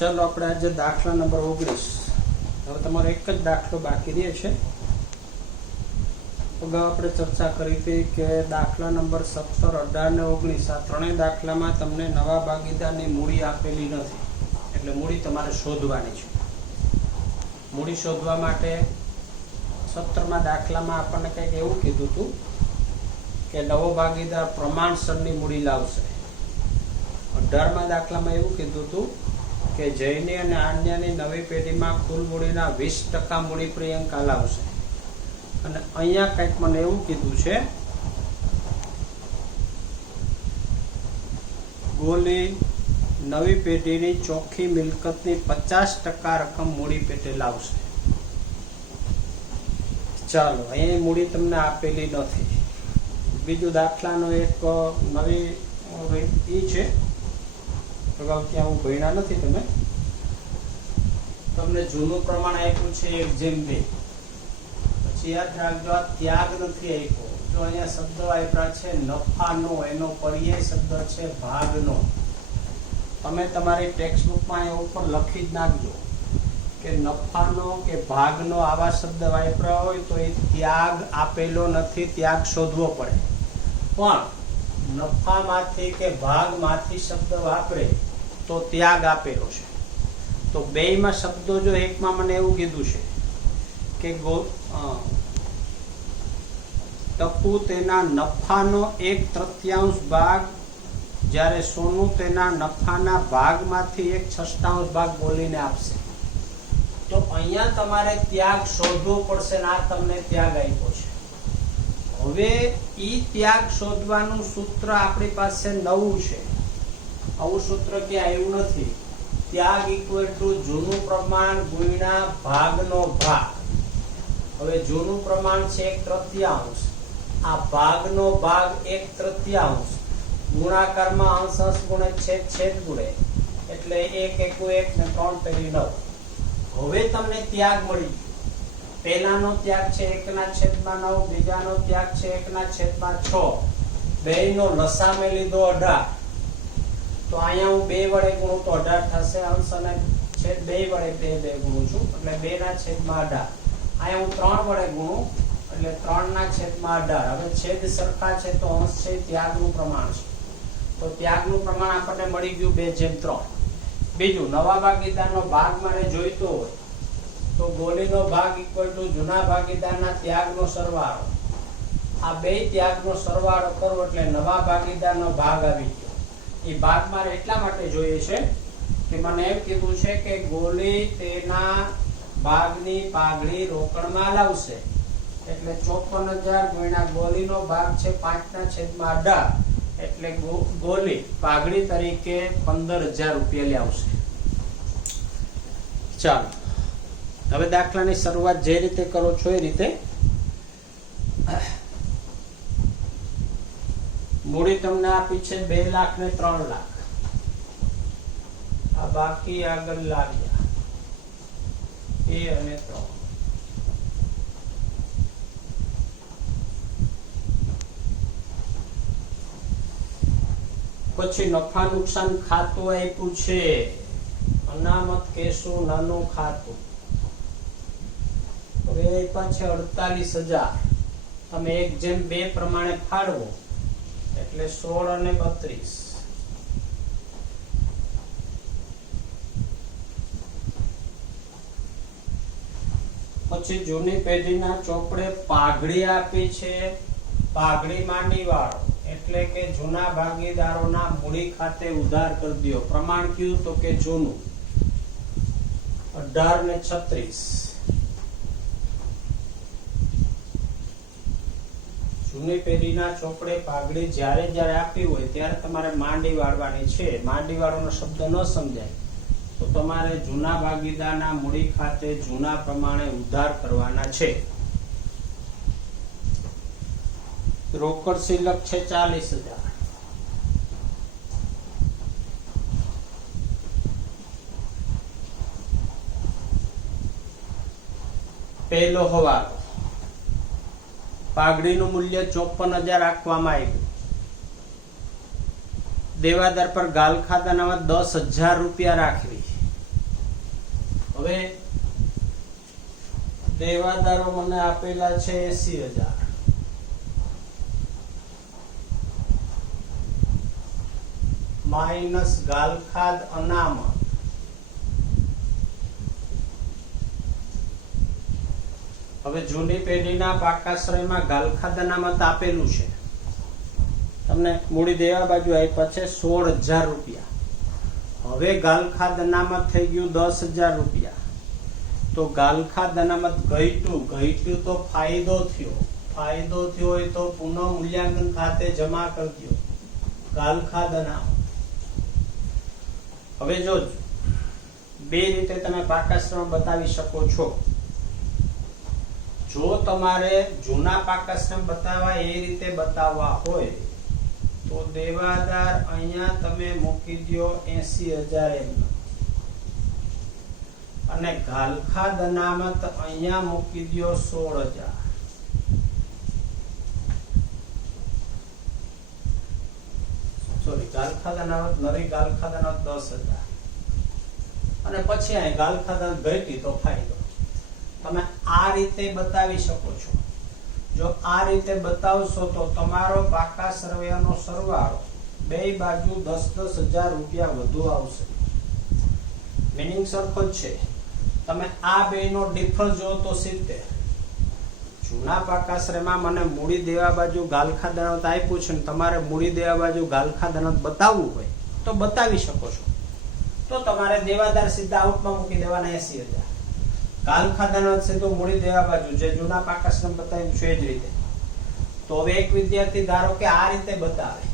चलो આપણે આજે દાખલા નંબર 19 હવે તમારો એક જ દાખલો બાકી રહે છે। અગાઉ આપણે ચર્ચા કરી હતી કે દાખલા નંબર 17, 18 ને 19 આ ત્રણેય દાખલામાં તમને નવા ભાગીદારની મૂડી આપેલી નથી, એટલે મૂડી તમારે શોધવાની છે। મૂડી શોધવા માટે 17માં દાખલામાં આપણને કંઈક એવું કીધું હતું કે નવો ભાગીદાર પ્રમાણસરની મૂડી લાવશે। 18માં દાખલામાં એવું કીધું હતું કે જયની અને આન્યાની નવી પેઢીમાં કુલ મૂડીના 20% મૂડી પ્રિયંકા લાવશે। અને અહીંયા કંઈક મને એવું કીધું છે ગોલી નવી પેઢીની ચોખ્ખી મિલકતની 50% રકમ મૂડી પેટે લાવશે। ચાલો, અહીંયા મૂડી તમને આપેલી નથી। બીજું દાખલાનો એક નવી ઈ છે, અગાઉ ત્યાં હું ભણ્યા નથી તમે, તમને જૂનું પ્રમાણ આપ્યું છે 1:2। પછી યાદ રાખજો આ ત્યાગ નથી આપ્યો। જો અહીંયા શબ્દ વાપર્યા છે નફાનો, એનો પર્યાય શબ્દ છે ભાગનો। તમે તમારી ટેક્સ્ટ બુકમાં એ ઉપર લખી જ નાખજો કે નફાનો કે ભાગનો આવા શબ્દ વાપર્યા હોય તો એ ત્યાગ આપેલો નથી, ત્યાગ શોધવો પડે। પણ નફામાંથી કે ભાગમાંથી શબ્દ વાપરે તો ત્યાગ આપેલો છે। તો બેયમાં શબ્દો જો એકમાં મને એવું કીધું છે કે ટપુ તેના નફાનો 1/3 ભાગ, જ્યારે સોનું તેના નફાના ભાગમાંથી 1/6 ભાગ બોલીને આપશે। તો અહીંયા તમારે ત્યાગ શોધવો પડશે ને આ તમને ત્યાગ આપ્યો છે। હવે ઈ ત્યાગ શોધવાનું સૂત્ર આપણી પાસે નવું છે, આવું સૂત્ર ક્યાં આવ્યું નથી। ત્યાગ ઇક્વલ ટુ જૂનું પ્રમાણ ગુણ્યા ભાગનો ભાગ। હવે જૂનું પ્રમાણ છે 1/3, આ ભાગનો ભાગ 1/3, ગુણાકારમાં અંશ અંશ ગુણે છેદ છેદ ગુણે, એટલે 1 × 1 ને 3 તેરી 9। હવે તમને ત્યાગ મળી ગયો। પહેલાનો ત્યાગ છે 1/9, બીજાનો ત્યાગ છે 1/6, બેયનો લસા મેં લીધો 18। તો અહીંયા હું 2 વડે ગુણું તો 18 થશે, અંશ અને છેદ 2 વડે 2 ગુણું છું એટલે 2/18। અહીંયા હું 3 વડે ગુણું એટલે 3/18। હવે છેદ સરખા છે તો અંશ છે ત્યાગનું પ્રમાણ છે, તો ત્યાગનું પ્રમાણ આપણને મળી ગયું 2/3। બીજું નવા ભાગીદારનો ભાગ મારે જોઈતો હોય તો ગોલીનો ભાગ ઇક્વલ ટુ જૂના ભાગીદારના ત્યાગનો સરવાળો। આ બે ત્યાગનો સરવાળો કરવો એટલે નવા ભાગીદારનો ભાગ આવી ગયો। એ ભાગ મારે એટલા માટે જોઈએ છે કે મને એમ કીધું છે કે ગોલી તેના ભાગની પાઘડી રોકડમાં લાવશે, એટલે 54,000 ગુણ્યા ગોલીનો ભાગ છે 5/18, એટલે ગોલી પાઘડી તરીકે 15,000 રૂપિયા લાવશે। ચાલો, હવે દાખલાની શરૂઆત જે રીતે કરો છો એ રીતે। મૂડી તમને આપી છે 2 લાખ ને 3 લાખ, આ બાકી આગળ લાગ્યા 2 અને 3। પછી નફા નુકસાન ખાતું આપ્યું છે, અનામત કેસું નાનું ખાતું। હવે આપ્યા છે 48,000, તમે 1:2 પ્રમાણે ફાળવો એટલે 16 અને 32। પછી જૂની પેઢીના ચોપડે પાઘડી આપી છે, પાઘડી માંડી વાળો એટલે કે જૂના ભાગીદારોના મૂડી ખાતે ઉધાર કરી દો। પ્રમાણ કયું તો કે જૂનું 18 ને 36। જૂની પેઢીના ચોપડે પાઘડી જ્યારે જ્યારે આપી હોય ત્યારે તમારે માંડી વાળવાની છે। માંડી વાળવાનો શબ્દ ન સમજાય તો તમારે જૂના ભાગીદારના મૂડી ખાતે જૂના પ્રમાણે ઉધાર કરવાના છે। રોકડ શિલ્લક છે 40,000। પહેલો હવાલો, પાઘડીનું મૂલ્ય 54,000 રાખવામાં આવ્યું। દેવાદાર પર ગાલખાતાનામાં 10,000 રૂપિયા રાખવી। હવે દેવાદારો મને આપેલા છે 80,000 માઇનસ ગાલખાદ અનામત હવે જૂની પેઢીના પાકાશ્રયમાં ગાલખાદ અનામત આપેલું છે તમને મૂડી દેવા બાજુ આપ્યા છે 16,000 રૂપિયા હવે ગાલખાદ અનામત થઈ ગયું 10,000 રૂપિયા તો ગાલખાદ અનામત ઘટ્યું તો ફાયદો થયો હોય તો પુનઃ મૂલ્યાંકન ખાતે જમા કરી દો ગાલખાદ અનામત હવે જો બે રીતે તમે પાકાશ્રમ બતાવી શકો છો જો તમારે જૂના પાકાશ્રમ બતાવવા એ રીતે બતાવવા હોય તો દેવાદાર અહીંયા તમે મૂકી દો 80,000 એમ અને ગાલખાદ અનામત અહીંયા મૂકી દો 16,000 સોરી ગાલખાદ અનામત નરી ગાલખાદ અનામત 10,000 અને પછી અહીં ગાલખાદ અનામત ઘટી તો ફાયદો તમે આ રીતે બતાવી શકો છો જો આ રીતે બતાવશો તો તમારો પાકા સરવૈયાનો સરવાળો બે બાજુ 10,000 રૂપિયા વધુ આવશે મીનિંગ સરખો જ છે તમે આ બેનો ડિફરન્સ જો તો 70 જૂના પાકાશ્રયમાં મને મૂડી દેવા બાજુ ગાલખાદ અનામત આપ્યું છે ને તમારે મૂડી દેવા બાજુ ગાલખાદ અનામત બતાવવું હોય તો બતાવી શકો છો તો તમારે દેવાદાર સીધા આઉટમાં મૂકી દેવાના 80,000 ગાલખાદ અનામત સીધું મૂડી દેવા બાજુ જે જૂના પાકાશ્રમ બતાવ્યું છે એ જ રીતે તો હવે એક વિદ્યાર્થી ધારો કે આ રીતે બતાવે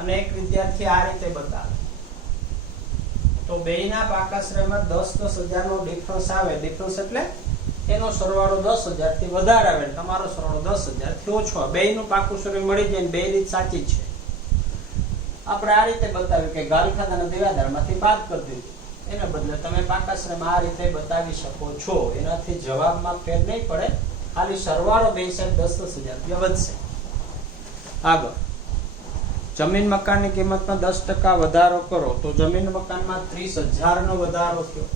અને એક વિદ્યાર્થી આ રીતે બતાવે તો બેયના પાકાશ્રયમાં 10,000 નો ડિફરન્સ આવે ડિફરન્સ એટલે એનો સરવાળો 10,000 થી વધારે આવે તમારો સરવાળો 10,000 થી ઓછો બેયનું પાકું સરવાળો મળી જાય બે રીત સાચી છે આપણે આ રીતે બતાવ્યું કે ગાલખાદ અને દેવાદારમાંથી બાદ કરી દીધું એને બદલે તમે પાકાશ્રયમાં આ રીતે બતાવી શકો છો એનાથી જવાબમાં ફેર નહીં પડે ખાલી સરવાળો બે સાઈડ 10,000 રૂપિયા વધશે આગળ જમીન મકાનની કિંમતમાં 10% વધારો કરો તો જમીન મકાનમાં 30,000 નો વધારો થયો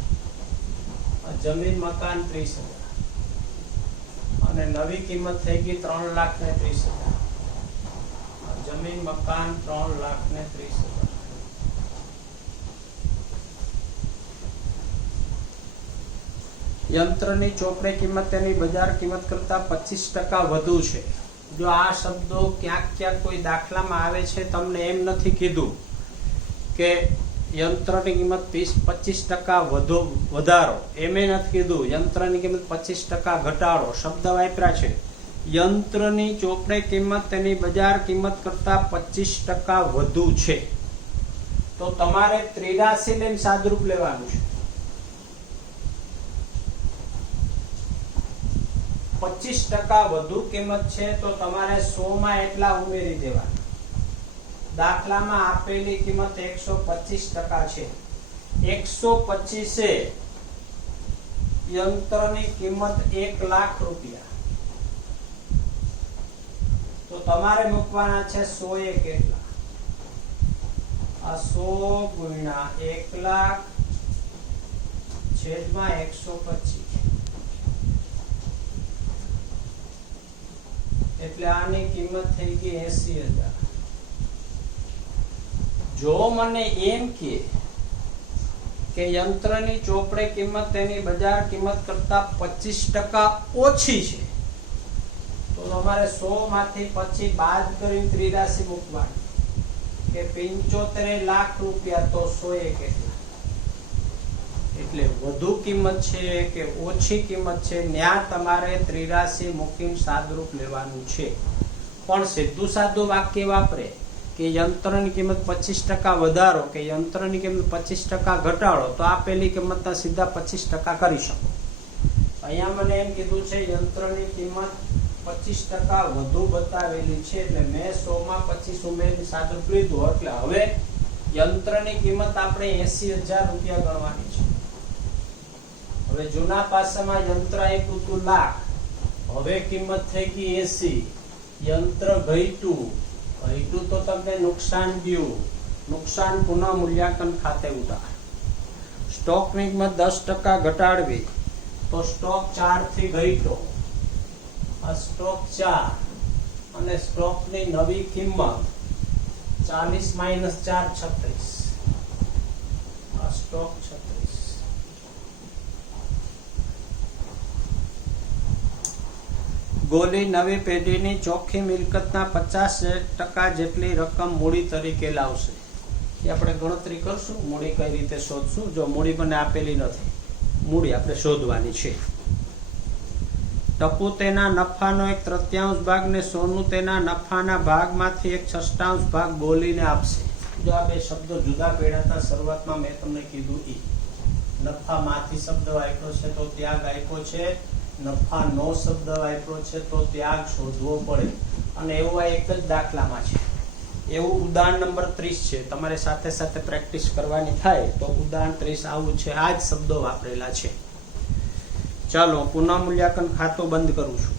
જમીન મકાન 30,000 અને નવી કિંમત થઈ ગઈ 3,30,000 જમીન મકાન 3,30,000 યંત્રની ચોપડે કિંમત તેની બજાર કિંમત કરતા 25% વધુ છે જો આ શબ્દો ક્યાંક કોઈ દાખલામાં આવે છે તમને એમ નથી કીધું કે યંત્રની કિંમત 25% વધારો એમ નથી કીધું યંત્રની કિંમત 25% ઘટાડો શબ્દ વાપર્યા છે યંત્રની ચોપડે કિંમત તેની બજાર કિંમત કરતા 25% વધુ છે તો તમારે 83 લઈને સાદરૂપ લેવાનું છે 25% વધુ કિંમત છે તો તમારે 100 માં એટલા ઉમેરી દેવાના દાખલામાં આપેલી કિંમત 125% છે 125 યંત્રની કિંમત 1,00,000 રૂપિયા તો તમારે મૂકવાના છે 100 એ કેટલા આ 100 ગુણ્યા 1,00,000 છેદમાં 125 એટલે આની કિંમત થઈ ગઈ 80,000 જો મને એમ કે યંત્રની ચોપડે કિંમત તેની બજાર કિંમત કરતા 25% ઓછી છે તો તમારે 100 માંથી પછી બાદ કરીને 83 મૂકવાની કે 75,00,000 રૂપિયા તો 100 એ કેટલા એટલે વધુ કિંમત છે કે ઓછી કિંમત છે ત્યાં તમારે 83 મૂકીને સાદરૂપ લેવાનું છે પણ સીધું સાદું વાક્ય વાપરે કે યંત્રની કિંમત 25% વધારો કે યંત્રની કિંમત 25% ઘટાડો તો આપેલી કિંમતના સીધા 25% કરી શકો અહીંયા મને એમ કીધું છે યંત્રની કિંમત 25% વધુ બતાવેલી છે એટલે મેં 100 માં 25 ઉમેરીને સાદરૂપ લીધું એટલે હવે યંત્રની કિંમત આપણે 80,000 રૂપિયા ગણવાની છે હવે જૂના પાસામાં યંત્ર આપ્યું હતું 1,00,000 હવે કિંમત થઈ ગઈ 80 યંત્ર ઘટ્યું તો તમને નુકસાન ગયું नुकसान पुनः मूल्यांकन खाते उधार। स्टॉक ની કિંમત 10% ઘટાડવી તો સ્ટોક 4 થી ઘટ્યો, આ સ્ટોક 4 અને સ્ટોક ની નવી કિંમત 40 - 4 36, આ સ્ટોક 36। ગોલી નવી પેઢીની ચોખ્ખી મિલકતના 50% જેટલી રકમ મૂડી તરીકે લાવશે। એ આપણે ગણતરી કરશું, મૂડી કઈ રીતે શોધશું। જો મૂડી મને આપેલી નથી, મૂડી આપણે શોધવાની છે। ટપુ તેના નફાનો 1/3 ભાગ ને સોનું તેના નફાના ભાગમાંથી 1/6 ભાગ ગોલીને આપશે। જો આ બે શબ્દો જુદા પડ્યા હતા શરૂઆતમાં, મેં તમને કીધું ઈ નફામાંથી શબ્દ વાપર્યો છે તો ત્યાગ આપ્યો છે, નફાનો શબ્દ વાપર્યો છે તો ત્યાગ શોધવો પડે। અને એવું આ એક જ દાખલામાં છે। એવું ઉદાહરણ નંબર 30 છે। તમારે સાથે સાથે પ્રેક્ટિસ કરવાની થાય તો ઉદાહરણ 30 આવું છે, આ જ શબ્દો વાપરેલા છે। ચાલો પુનઃ મૂલ્યાંકન ખાતું બંધ કરું છું।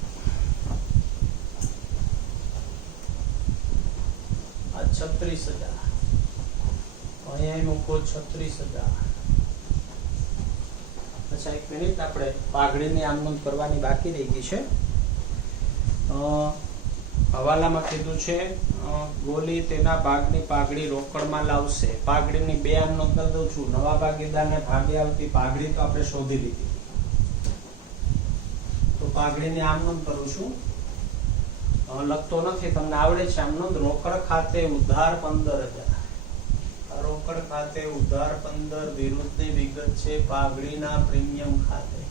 આ 36,000 અહીંયા મૂકો 36,000। અચ્છા એક મિનિટ, આપણે પાઘડીની આમનોંધ કરવાની બાકી રહી ગઈ છે। હવાલામાં કીધું છે ગોલી તેના ભાગની પાઘડી રોકડમાં લાવશે। પાઘડીની બે આમનોંધ કરી દઉં છું। નવા ભાગીદારને ભાગે આવતી પાઘડી તો આપણે શોધી લીધી, તો પાઘડીની આમનોંધ કરું છું। લખતો નથી, તમને આવડે છે આમનોંધ। રોકડ ખાતે ઉધાર 15,000, રોકડ ખાતે ઉધાર 15, વિરુદ્ધની વિગત છે પાઘડીના પ્રીમિયમ ખાતે।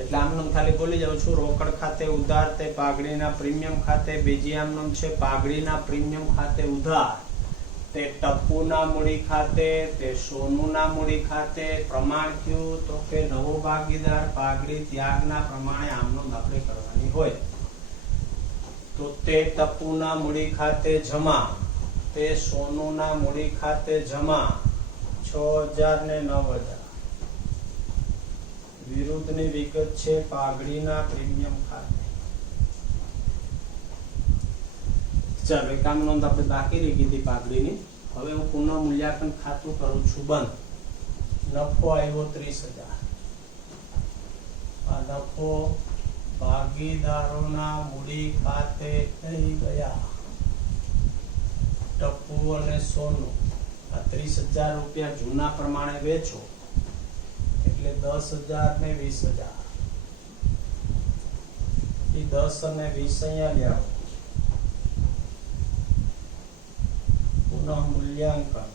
એટલે આમનોંધ ખાલી બોલી જાઉં છું। રોકડ ખાતે ઉધાર તે પાઘડીના પ્રીમિયમ ખાતે। બીજી આમનોંધ છે પાઘડીના પ્રીમિયમ ખાતે ઉધાર તે ટપ્પુના મૂડી ખાતે, તે સોનુના મૂડી ખાતે। પ્રમાણ કયું તો કે નવો ભાગીદાર પાઘડી ત્યાગના પ્રમાણે આમનોંધ આપણે કરવાની હોય તો તે ટપ્પુના મૂડી ખાતે જમા, તે સોનુના મૂડી ખાતે જમા 6,000 ને 9,000। વિરુદ્ધની વિગત છે પાઘડીના પ્રીમિયમ ખાતે। ચાલો એક આમ નોંધ આપણે બાકી રહી ગઈ હતી પાઘડીની। હવે હું પુનઃ મૂલ્યાંકન ખાતું કરું છું બંધ। નફો આવ્યો 30,000, આ નફો ભાગીદારોના મૂડી ખાતે થઈ ગયા। ટપ્પુ અને સોનું આ 30,000 રૂપિયા જૂના પ્રમાણે વેચો એટલે 10,000 ને 20,000, એ 10 અને 20 અહીંયા લ્યાવો। પુનઃ મૂલ્યાંકન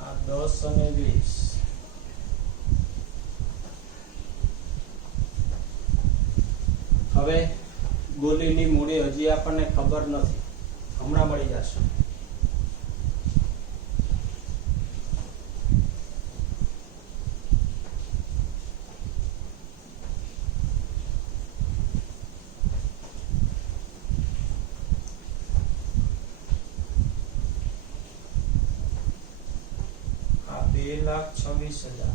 આ 10 અને 20। હવે ગોલીની મૂડી હજી આપણને ખબર નથી, હમણાં મળી જશે। આ 2,26,000,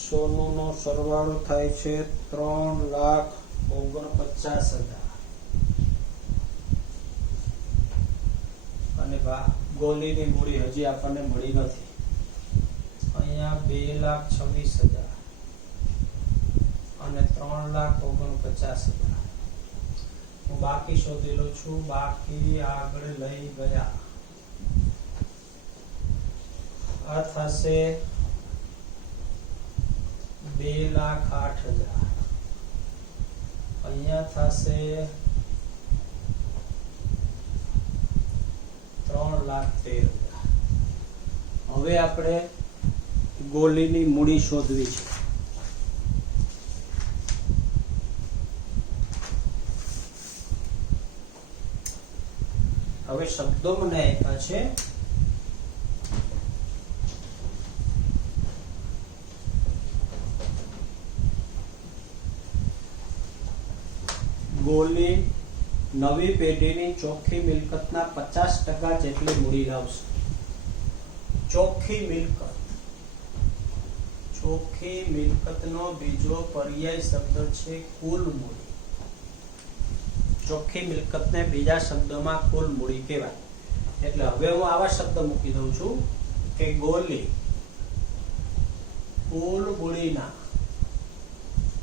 સોનુનો સરવાળો થાય છે 3,49,000 અને ગોલીની મૂડી હજી આપણને મળી નથી। અહીંયા 2,26,000 અને 3,49,000 હું બાકી શોધી લઉં છું। બાકી આગળ લઈ ગયા, આ થશે 2,08,000, અહીંયા થશે 3,13,000। હવે આપણે ગોલીની મૂડી શોધવી છે। હવે શબ્દો મને આપ્યા છે। ગોલી નવી પેઢીની ચોખ્ખી મિલકતના 50% જેટલી મૂડી લાવશે। ચોખ્ખી મિલકત, ચોખ્ખી મિલકતનો બીજો પર્યાય શબ્દ છે કુલ મૂડી। ચોખ્ખી મિલકતને બીજા શબ્દોમાં કુલ મૂડી કહેવાય. એટલે હવે હું આવા શબ્દ મૂકી દઉં છું કે ગોલી કુલ મૂડીના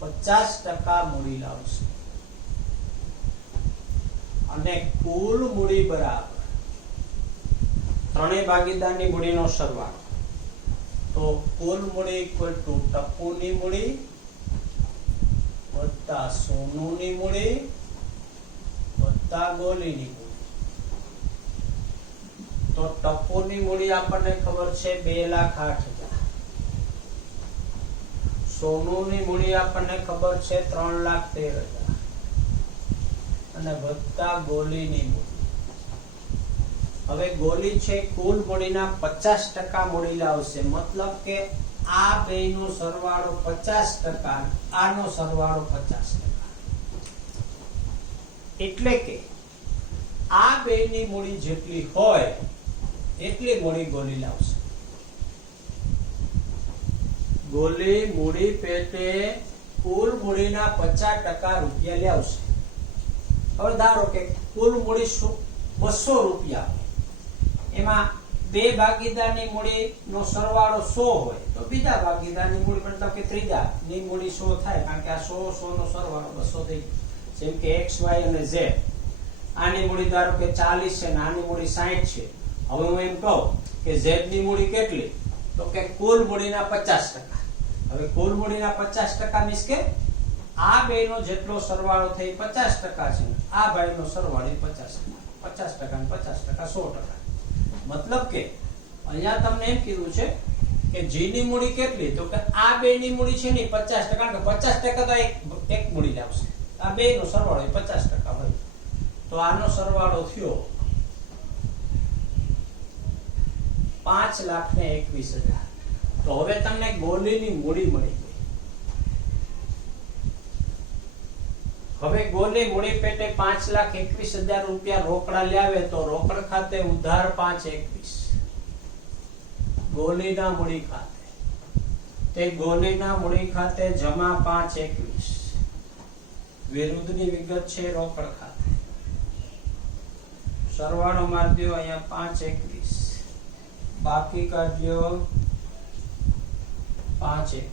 50% મૂડી લાવશે અને કુલ મૂડી બરાબર ત્રણેય ભાગીદારની મૂડીનો સરવાળો. તો કુલ મૂડી ઇક્વલ ટુ ટપ્પુની મૂડી વત્તા સોનુની મૂડી વત્તા ગોલીની મૂડી. તો ટપ્પુની મૂડી આપણને ખબર છે 2,08,000. સોનુની મૂડી આપણને ખબર છે 3,13,000 અને વત્તા ગોલીની મૂડી. હવે ગોલી છે કુલ મૂડીના 50% મૂડી લાવશે. મતલબ કે આ બેનો સરવાળો 50%, આનો સરવાળો 50%. એટલે કે આ બેની મૂડી જેટલી હોય એટલી મૂડી ગોલી લાવશે. ગોલી મૂડી પેટે કુલ મૂડીના 50% રૂપિયા લાવશે. હવે ધારો કે કુલ મૂડી 200 રૂપિયા, એમાં બે ભાગીદારની મૂડીનો સરવાળો 100 હોય તો બીજા ભાગીદારની મૂડી મતલબ કે ત્રીજાની મૂડી 100 થાય, કારણ કે આ 100 નો સરવાળો 200 થઈ ગયો. જેમ કે x, y અને z, આની મૂડી ધારો કે 40 છે અને આની મૂડી 60 છે. હવે હું એમ કહું કે z ની મૂડી કેટલી, તો કે કુલ મૂડીના 50%. હવે કુલ મૂડીના 50% મીન્સ કે આ બેનો જેટલો સરવાળો થઈ 50% છે, આ ભાઈનો સરવાળો 50%. 50% અને 50% 100%. મતલબ કે અહીંયા તમને એમ કીધું છે કે g ની મૂડી કેટલી, તો કે આ બે ની મૂડી છે ને 50%, કારણ કે 50% તો એક મૂડી લાવશે. આ બે નો સરવાળો 50% હોય તો આનો સરવાળો થયો 5,21,000. તો હવે તમને ગોલીની મૂડી મળી ગઈ. હવે ગોલી મૂડી પેટે 5,21,000 રૂપિયા રોકડા લાવે તો રોકડ ખાતે ઉધાર 5,21, ગોલીના મૂડી ખાતે તે ગોલીના મૂડી ખાતે જમા 5,21. વિરુદ્ધની વિગત છે રોકડ ખાતે. સરવાળો માર દો અહીંયા 5,21, બાકી કાઢ્યો 5,21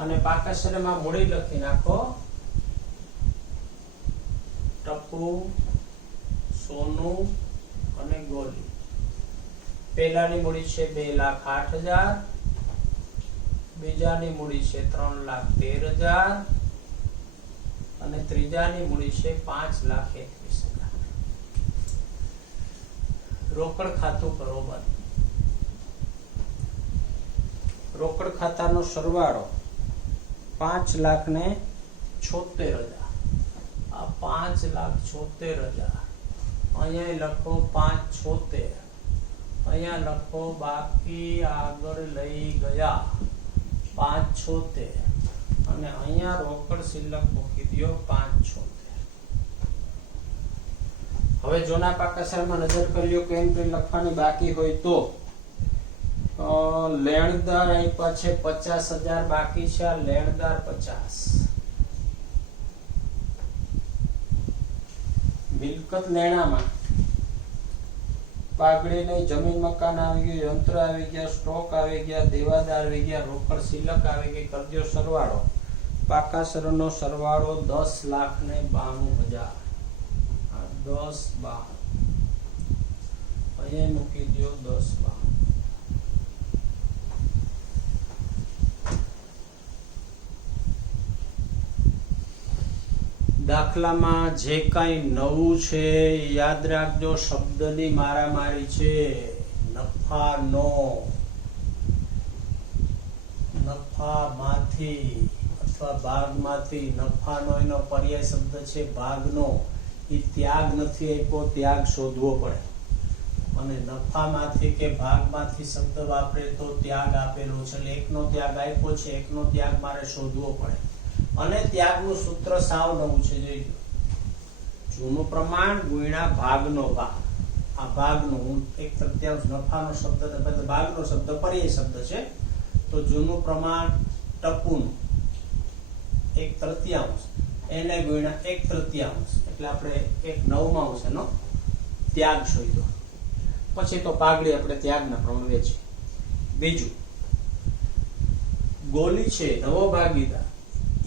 અને પાકાશરમાં મૂડી લખી નાખો ટપ્પુ, સોનું અને ગોલી. પહેલાની મૂડી છે 2,08,000, બીજાની મૂડી છે 3,13,000 અને ત્રીજાની મૂડી છે 5,21,000. રોકડ ખાતું કરો બંધ. રોકડ ખાતાનો સરવાળો 5,76,000. આ 5,76,000 અહીંયા લખો 5,76, અહીંયા લખો બાકી આગળ લઈ ગયા 5,76 અને અહીંયા રોકડ શિલ્લક મૂકી દો 5,76. હવે જોના પાકાશામાં નજર કર્યો કે એન્ટ્રી લખવાની બાકી હોય તો લેણદાર આપ્યા છે 50,000 બાકી છે. આ લેણદાર 50. મિલકત લેણામાં પાઘડી નહીં, જમીન મકાન આવી ગયું, યંત્ર આવી ગયા, સ્ટોક આવી ગયા, દેવાદાર આવી ગયા, રોકડ શિલ્લક આવી ગઈ. કરજો સરવાળો. પાકાસરનો સરવાળો 10,92,000. 10,92 અહીંયા મૂકી દો 10,92. દાખલામાં જે કઈ નવું છે યાદ રાખજો. શબ્દની મારામારી છે. નફાનો, નફામાંથી અથવા ભાગમાંથી. નફાનો એનો પર્યાય શબ્દ છે ભાગનો. એ ત્યાગ નથી આપ્યો, ત્યાગ શોધવો પડે. અને નફામાંથી કે ભાગમાંથી શબ્દ વાપરે તો ત્યાગ આપેલો છે. એટલે એકનો ત્યાગ આપ્યો છે, એકનો ત્યાગ મારે શોધવો પડે. અને ત્યાગનું સૂત્ર સાવ નવું છે. જોઈજો, જૂનું પ્રમાણ ગુણ્યા ભાગનો ભાગ. આ ભાગનું 1/3 નફાનો શબ્દ બદલે ભાગનો શબ્દ પર્યાય શબ્દ છે. તો જૂનું પ્રમાણ ટપુનું 1/3 એને ગુણ્યા 1/3 એટલે આપણે 1/9 એનો ત્યાગ શોધ્યો. પછી તો પાઘડી આપણે ત્યાગના પ્રમાણે વેચી. બીજું, ગોલી છે નવો ભાગીદાર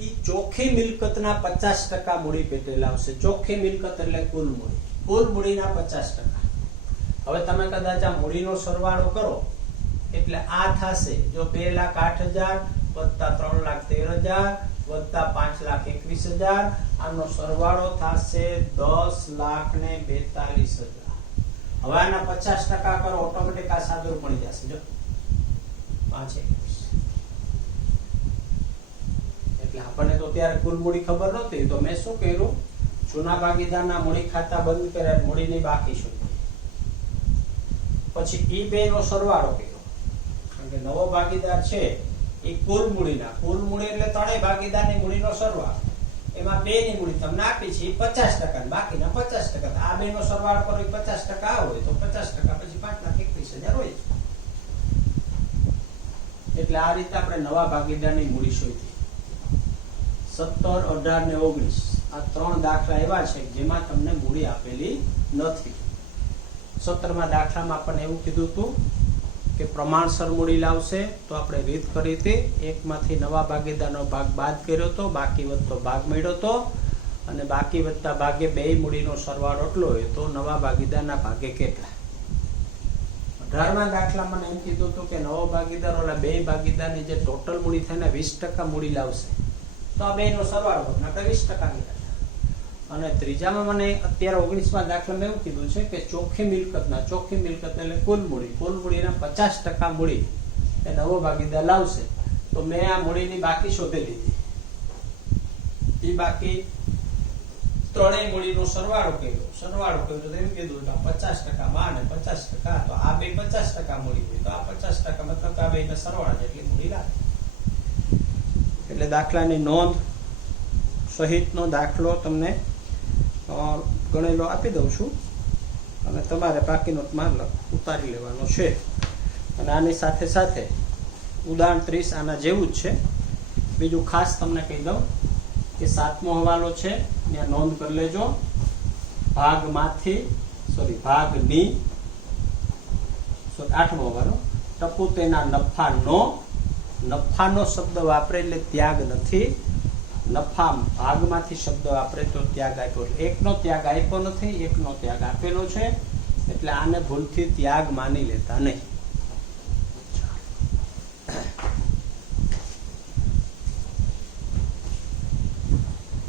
ઈ ચોખ્ખી મિલકતના 50% મૂડી પેટે લાવશે. ચોખ્ખી મિલકત એટલે કુલ મૂડી. કુલ મૂડીના 50%. હવે તમે કદાચ આ મૂડીનો સરવાળો કરો એટલે આ થશે જો 2,08,000 વત્તા 3,13,000 વત્તા 5,21,000 આનો સરવાળો થશે 10,42,000. હવે આના 50% કરો ઓટોમેટિક આ સાદું પડી જશે. જો 5,21. એટલે આપણને તો ત્યારે કુલ મૂડી ખબર નહોતી તો મેં શું કર્યું, જૂના ભાગીદારના મૂડી ખાતા બંધ કર્યા, મૂડીની બાકી શોધી. પછી ઈ બે નો સરવાળો કર્યો કારણ કે નવો ભાગીદાર છે એ કુલ મૂડી એટલે ત્રણેય ભાગીદારની મૂડીનો સરવાળો. એમાં બે ની મૂડી તમને આપી છે 50% બાકીના 50%. આ બે નો સરવાળો કરો 50% હોય તો 50% પછી 5,21,000 હોય. એટલે આ રીતે આપણે નવા ભાગીદારની મૂડી શોધી. 17, 18 ને 19 આ ત્રણ દાખલા એવા છે જેમાં તમને મૂડી આપેલી નથી. 17મા દાખલામાં આપણને એવું કીધું હતું કે પ્રમાણસર મૂડી લાવશે તો આપણે રીત કરી હતી. એકમાંથી નવા ભાગીદારનો ભાગ બાદ કર્યો હતો, બાકી વધતો ભાગ મળ્યો હતો અને બાકી વધતા ભાગે બે મૂડીનો સરવાળો એટલો હોય તો નવા ભાગીદારના ભાગે કેટલા. 18મા દાખલામાં મને એમ કીધું હતું કે નવો ભાગીદાર ઓલા બે ભાગીદારની જે ટોટલ મૂડી થાય ને 20% મૂડી લાવશે તો આ બે નો સરવાળો હોય એટલે 20% ની. અને ત્રીજામાં મને અત્યારે 19મા દાખલામાં એવું કીધું છે કે ચોખ્ખી મિલકત એટલે કુલ મૂડીના 50% મૂડી એ નવો ભાગીદાર લાવશે તો મેં આ મૂડીની બાકી શોધી લીધી. એ બાકી ત્રણેય મૂડીનો સરવાળો કર્યો તો એવું કીધું 50% માં અને 50% તો આ બે 50% મૂડી હોય તો આ 50% મતલબ આ બે ના સરવાળા જેટલી મૂડી લાગે. એટલે દાખલાની નોંધ સહિતનો દાખલો તમને ગણેલો આપી દઉં છું અને તમારે બાકી નોટમાં ઉતારી લેવાનો છે. અને આની સાથે સાથે ઉદાહરણ 30 આના જેવું જ છે. બીજું ખાસ તમને કહી દઉં કે 7મો હવાલો છે ત્યાં નોંધ કરી લેજો. ભાગની 8મો હવાલો ટપુ તેના નફાનો શબ્દ વાપરે એટલે ત્યાગ નથી. નફા ભાગમાંથી શબ્દ વાપરે તો ત્યાગ આપ્યો. એકનો ત્યાગ આપ્યો નથી, એકનો ત્યાગ આપેલો છે એટલે આને ભૂલથી ત્યાગ માની લેતા નહીં.